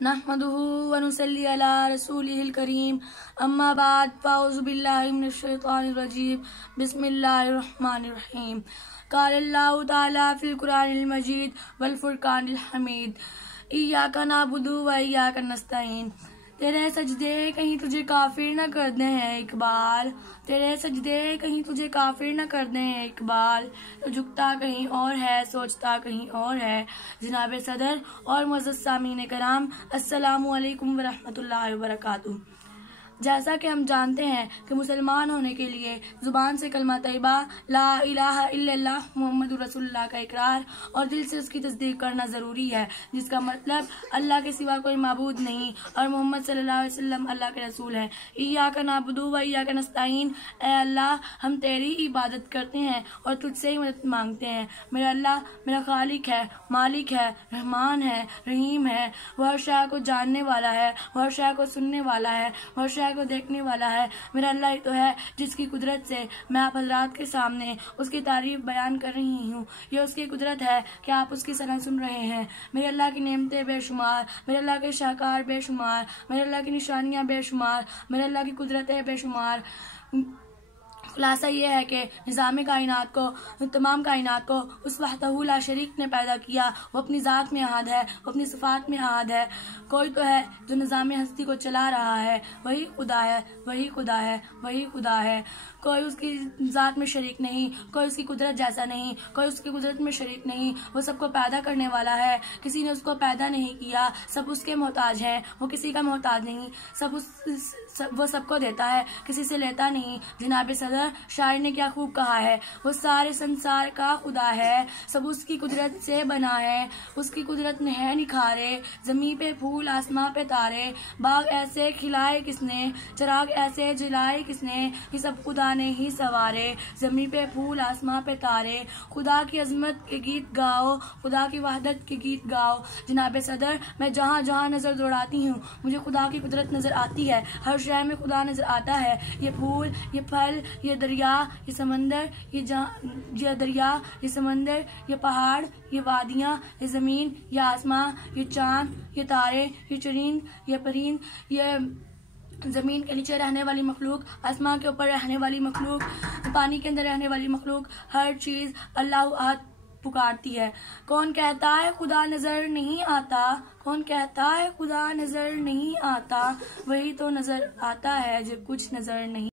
नहमदुहु व नुसल्ली अला रसूलिहिल करीम अम्मा बाद फ़अऊज़ु बिल्लाहि मिनश शैतानिर रजीम बिस्मिल्लाहिर रहमानिर रहीम क़ालल्लाहु तआला फ़िल क़ुरानिल मजीद वल फ़ुरक़ानिल हमीद इय्याका नअबुदु व इय्याका नस्तईन। तेरे सजदे कहीं तुझे काफिर न कर दे हैं इकबाल, तेरे सजदे कहीं तुझे काफिर न कर दे हैं इकबाल। तो झुकता कहीं और है, सोचता कहीं और है। जनाब सदर और मुअज़्ज़ज़ सामीन कराम, अस्सलामु अलैकुम व रहमतुल्लाहि व बरकातुहू। जैसा कि हम जानते हैं कि मुसलमान होने के लिए ज़ुबान से कलमा तैयबा ला इलाहा इल्लल्लाह मुहम्मदुर रसूलुल्लाह का इकरार और दिल से उसकी तस्दीक करना ज़रूरी है, जिसका मतलब अल्लाह के सिवा कोई माबूद नहीं और मोहम्मद सल्लल्लाहु अलैहि वसल्लम अल्लाह के रसूल हैं। इय्याका नअबुदु व इय्याका नस्तईन, ऐ अल्लाह हम तेरी इबादत करते हैं और तुझसे ही मदद मांगते हैं। मेरा अल्लाह मेरा खालिक है, मालिक है, रहमान है, रहीम है। वह हर शय को जानने वाला है, वह हर शय को सुनने वाला है, वह हर शय को देखने वाला है। मेरा अल्लाह ही तो है जिसकी कुदरत से मैं आप हजरात के सामने उसकी तारीफ बयान कर रही हूँ। यह उसकी कुदरत है कि आप उसकी सना सुन रहे हैं। मेरे अल्लाह की नेमतें बेशुमार, मेरे अल्लाह के शाहकार बेशुमार, मेरे अल्लाह की निशानियाँ बेशुमार, मेरे अल्लाह की कुदरतें बेशुमार। खुलासा ये है कि निज़ाम कायनात को, तमाम कायनात को उस वहदहू ला शरीक ने पैदा किया। वो अपनी ज़ात में अहद है, वो अपनी सिफ़ात में अहद है। कोई तो है जो निज़ाम हस्ती को चला रहा है, वही खुदा है, वही खुदा है, वही खुदा है। कोई उसकी ज़ात में शरीक नहीं, कोई उसकी कुदरत जैसा नहीं, कोई उसकी कुदरत में शरीक नहीं। वो सबको पैदा करने वाला है, किसी ने उसको पैदा नहीं किया। सब उसके मोहताज हैं, वो किसी का मोहताज नहीं। वो सबको देता है, किसी से लेता नहीं। जनाब सदर शायर ने क्या खूब कहा है, वो सारे संसार का खुदा है, सब उसकी कुदरत से बना है। उसकी कुदरत में है निखारे, जमीन पे फूल आसमां पे तारे। बाग ऐसे खिलाए किसने, चिराग ऐसे जलाए किसने, ये सब खुदा ने ही सवारे। जमीन पे फूल आसमां पे तारे, खुदा की अजमत के गीत गाओ, खुदा की वहदत के गीत गाओ। जनाब सदर मैं जहाँ जहाँ नजर दौड़ाती हूँ मुझे खुदा की कुदरत नजर आती है। हर शहर में खुदा नजर आता है। ये फूल, ये फल, ये दरिया, ये समंदर, ये दरिया, ये समंदर, ये पहाड़, ये वादियाँ, ये जमीन, ये आसमां, ये चांद, ये तारे, ये चरिंद, ये परिंद, ये जमीन के नीचे रहने वाली मखलूक, आसमां के ऊपर रहने वाली मखलूक, पानी के अंदर रहने वाली मखलूक, हर चीज अल्लाह अहद पुकारती है। कौन कहता है खुदा नजर नहीं आता, कौन कहता है खुदा नजर नहीं आता, वही तो नजर आता है जो कुछ नजर नहीं